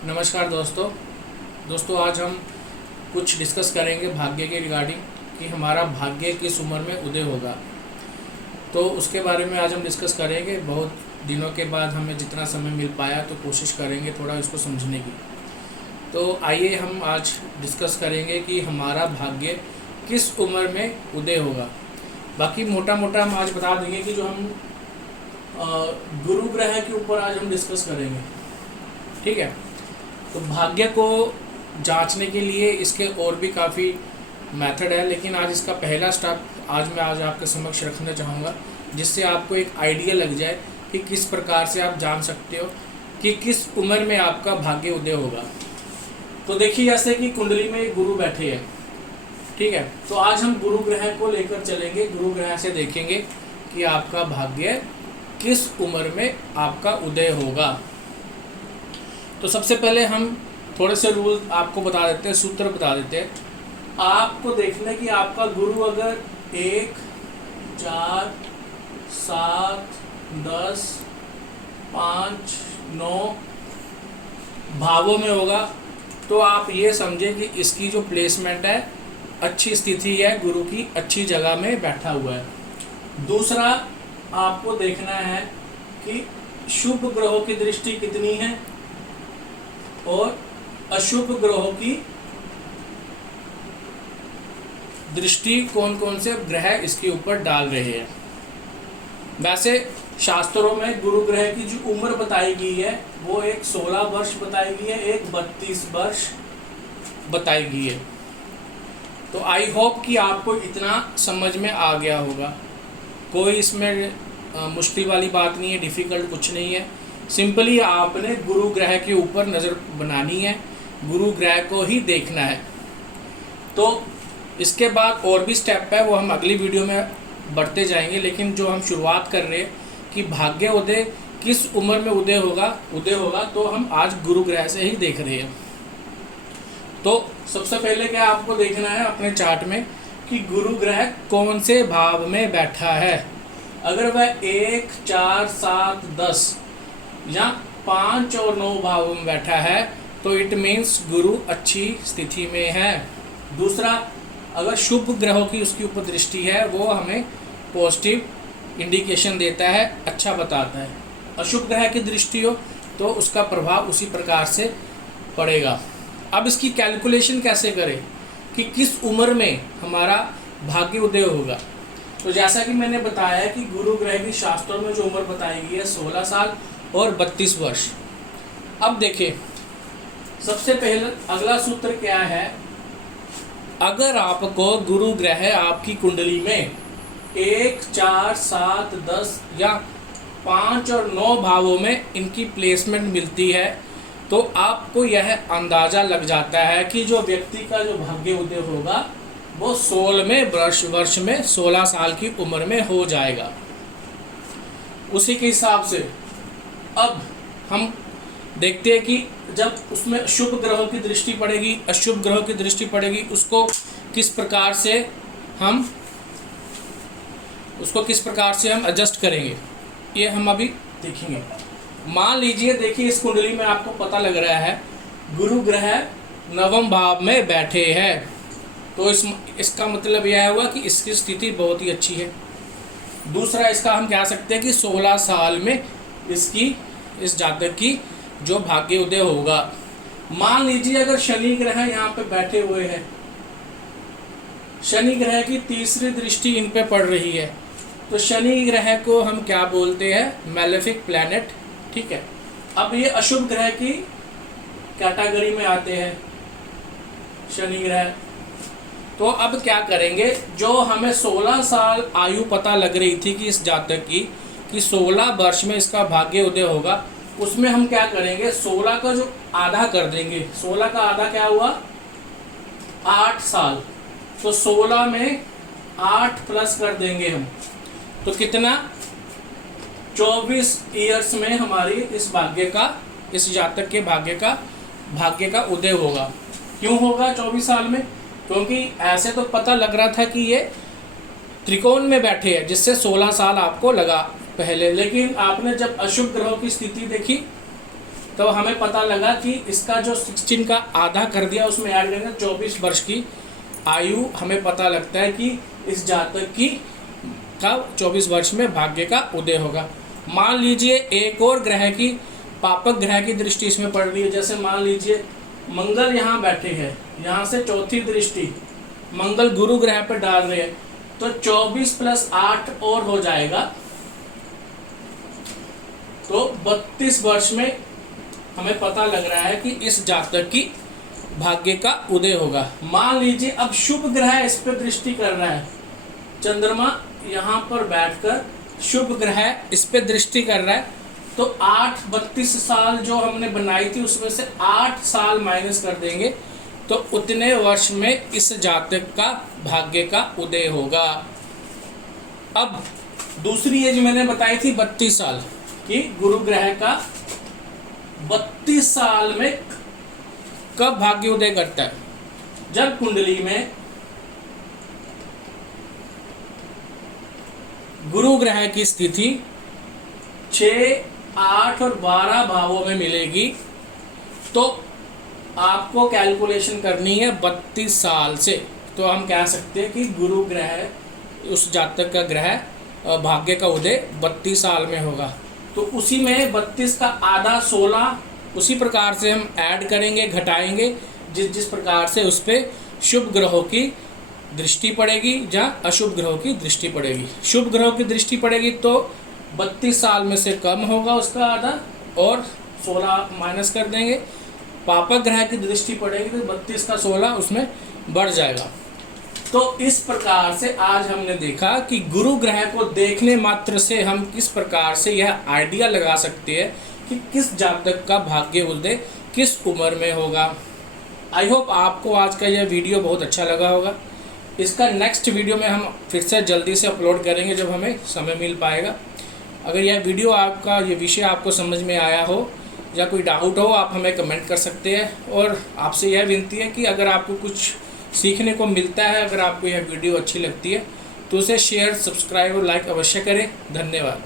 नमस्कार दोस्तों आज हम कुछ डिस्कस करेंगे भाग्य के रिगार्डिंग कि हमारा भाग्य किस उम्र में उदय होगा। तो उसके बारे में आज हम डिस्कस करेंगे। बहुत दिनों के बाद हमें जितना समय मिल पाया तो कोशिश करेंगे थोड़ा इसको समझने की। तो आइए हम आज डिस्कस करेंगे कि हमारा भाग्य किस उम्र में उदय होगा। बाकी मोटा मोटा हम आज बता देंगे कि जो हम गुरु ग्रह के ऊपर आज हम डिस्कस करेंगे, ठीक है। तो भाग्य को जांचने के लिए इसके और भी काफ़ी मेथड है, लेकिन आज इसका पहला स्टेप मैं आज आपके समक्ष रखना चाहूँगा, जिससे आपको एक आइडिया लग जाए कि किस प्रकार से आप जान सकते हो कि किस उम्र में आपका भाग्य उदय होगा। तो देखिए, जैसे कि कुंडली में गुरु बैठे हैं, ठीक है। तो आज हम गुरु ग्रह को लेकर चलेंगे। गुरु ग्रह से देखेंगे कि आपका भाग्य किस उम्र में आपका उदय होगा। तो सबसे पहले हम थोड़े से रूल आपको बता देते हैं, सूत्र बता देते हैं। आपको देखना है कि आपका गुरु अगर 1, 4, 7, 10, 5, 9 भावों में होगा तो आप ये समझें कि इसकी जो प्लेसमेंट है अच्छी स्थिति है, गुरु की अच्छी जगह में बैठा हुआ है। दूसरा, आपको देखना है कि शुभ ग्रहों की दृष्टि कितनी है और अशुभ ग्रहों की दृष्टि कौन कौन से ग्रह इसके ऊपर डाल रहे हैं। वैसे शास्त्रों में गुरु ग्रह की जो उम्र बताई गई है वो एक 16 वर्ष बताई गई है, एक 32 वर्ष बताई गई है। तो आई होप कि आपको इतना समझ में आ गया होगा। कोई इसमें मुश्किल वाली बात नहीं है, डिफ़िकल्ट कुछ नहीं है। सिंपली आपने गुरु ग्रह के ऊपर नज़र बनानी है, गुरु ग्रह को ही देखना है। तो इसके बाद और भी स्टेप है, वो हम अगली वीडियो में बढ़ते जाएंगे। लेकिन जो हम शुरुआत कर रहे हैं कि भाग्य उदय किस उम्र में उदय होगा तो हम आज गुरु ग्रह से ही देख रहे हैं। तो सबसे पहले क्या आपको देखना है अपने चार्ट में कि गुरु ग्रह कौन से भाव में बैठा है। अगर वह 1, 4, 7, 10 या 5 और 9 भावों में बैठा है तो इट मीन्स गुरु अच्छी स्थिति में है। दूसरा, अगर शुभ ग्रहों की उसके ऊपर दृष्टि है वो हमें पॉजिटिव इंडिकेशन देता है, अच्छा बताता है। अशुभ ग्रह की दृष्टि हो तो उसका प्रभाव उसी प्रकार से पड़ेगा। अब इसकी कैलकुलेशन कैसे करें कि किस उम्र में हमारा भाग्य उदय होगा। तो जैसा कि मैंने बताया कि गुरु ग्रह की शास्त्रों में जो उम्र बताई गई है 16 साल और 32 वर्ष। अब देखिए, सबसे पहले अगला सूत्र क्या है। अगर आपको गुरु ग्रह आपकी कुंडली में 1, 4, 7, 10 या 5 और 9 भावों में इनकी प्लेसमेंट मिलती है तो आपको यह अंदाज़ा लग जाता है कि जो व्यक्ति का जो भाग्य उदय होगा वो 16वें वर्ष में 16 साल की उम्र में हो जाएगा। उसी के हिसाब से अब हम देखते हैं कि जब उसमें शुभ ग्रहों की दृष्टि पड़ेगी, अशुभ ग्रहों की दृष्टि पड़ेगी, उसको किस प्रकार से हम एडजस्ट करेंगे, ये हम अभी देखेंगे। मान लीजिए, देखिए इस कुंडली में आपको पता लग रहा है गुरु ग्रह 9वें भाव में बैठे हैं, तो इसका मतलब यह हुआ कि इसकी स्थिति बहुत ही अच्छी है। दूसरा, इसका हम कह सकते हैं कि 16 साल में इस जातक की जो भाग्य उदय होगा। मान लीजिए अगर शनि ग्रह यहाँ पे बैठे हुए हैं, शनि ग्रह की तीसरी दृष्टि इन पे पड़ रही है, तो शनि ग्रह को हम क्या बोलते हैं, मैलेफिक प्लैनेट, ठीक है। अब ये अशुभ ग्रह की कैटेगरी में आते हैं शनि ग्रह। तो अब क्या करेंगे, जो हमें 16 साल आयु पता लग रही थी कि इस जातक की कि 16 वर्ष में इसका भाग्य उदय होगा, उसमें हम क्या करेंगे, 16 का जो आधा कर देंगे। 16 का आधा क्या हुआ, 8 साल। तो 16 में 8 प्लस कर देंगे हम, तो कितना, 24 ईयर्स में हमारी इस जातक के भाग्य का उदय होगा। क्यों होगा 24 साल में, क्योंकि ऐसे तो पता लग रहा था कि ये त्रिकोण में बैठे हैं, जिससे 16 साल आपको लगा पहले। लेकिन आपने जब अशुभ ग्रहों की स्थिति देखी तो हमें पता लगा कि इसका जो 16 का आधा कर दिया उसमें ऐड करेंगे 24 वर्ष की आयु हमें पता लगता है कि इस जातक की का 24 वर्ष में भाग्य का उदय होगा। मान लीजिए एक और ग्रह की पापक ग्रह की दृष्टि इसमें पड़ रही है, जैसे मान लीजिए मंगल यहाँ बैठे हैं, यहाँ से चौथी दृष्टि मंगल गुरु ग्रह पर डाल रहे हैं, तो 24 + 8 और हो जाएगा, तो 32 वर्ष में हमें पता लग रहा है कि इस जातक की भाग्य का उदय होगा। मान लीजिए अब शुभ ग्रह इस पर दृष्टि कर रहा है, चंद्रमा यहाँ पर बैठकर शुभ ग्रह इस पे दृष्टि कर रहा है, तो 32 साल जो हमने बनाई थी उसमें से 8 साल माइनस कर देंगे, तो उतने वर्ष में इस जातक का भाग्य का उदय होगा। अब दूसरी एज मैंने बताई थी 32 साल कि गुरु ग्रह का 32 साल में कब भाग्य उदय करता है, जब कुंडली में गुरु ग्रह की स्थिति 6, 8 और 12 भावों में मिलेगी, तो आपको कैलकुलेशन करनी है 32 साल से। तो हम कह सकते हैं कि गुरु ग्रह उस जातक का ग्रह भाग्य का उदय 32 साल में होगा। तो उसी में 32 का आधा 16 उसी प्रकार से हम ऐड करेंगे, घटाएंगे, जिस प्रकार से उस पर शुभ ग्रहों की दृष्टि पड़ेगी या अशुभ ग्रहों की दृष्टि पड़ेगी। शुभ ग्रहों की दृष्टि पड़ेगी तो 32 साल में से कम होगा उसका आधा और 16 माइनस कर देंगे। पापक ग्रह की दृष्टि पड़ेगी तो 32 का 16 उसमें बढ़ जाएगा। तो इस प्रकार से आज हमने देखा कि गुरु ग्रह को देखने मात्र से हम किस प्रकार से यह आइडिया लगा सकते हैं कि किस जातक का भाग्य उदय किस उम्र में होगा। आई होप आपको आज का यह वीडियो बहुत अच्छा लगा होगा। इसका नेक्स्ट वीडियो में हम फिर से जल्दी से अपलोड करेंगे जब हमें समय मिल पाएगा। अगर यह वीडियो आपका ये विषय आपको समझ में आया हो या कोई डाउट हो, आप हमें कमेंट कर सकते हैं। और आपसे यह विनती है कि अगर आपको कुछ सीखने को मिलता है, अगर आपको यह वीडियो अच्छी लगती है तो उसे शेयर, सब्सक्राइब और लाइक अवश्य करें। धन्यवाद।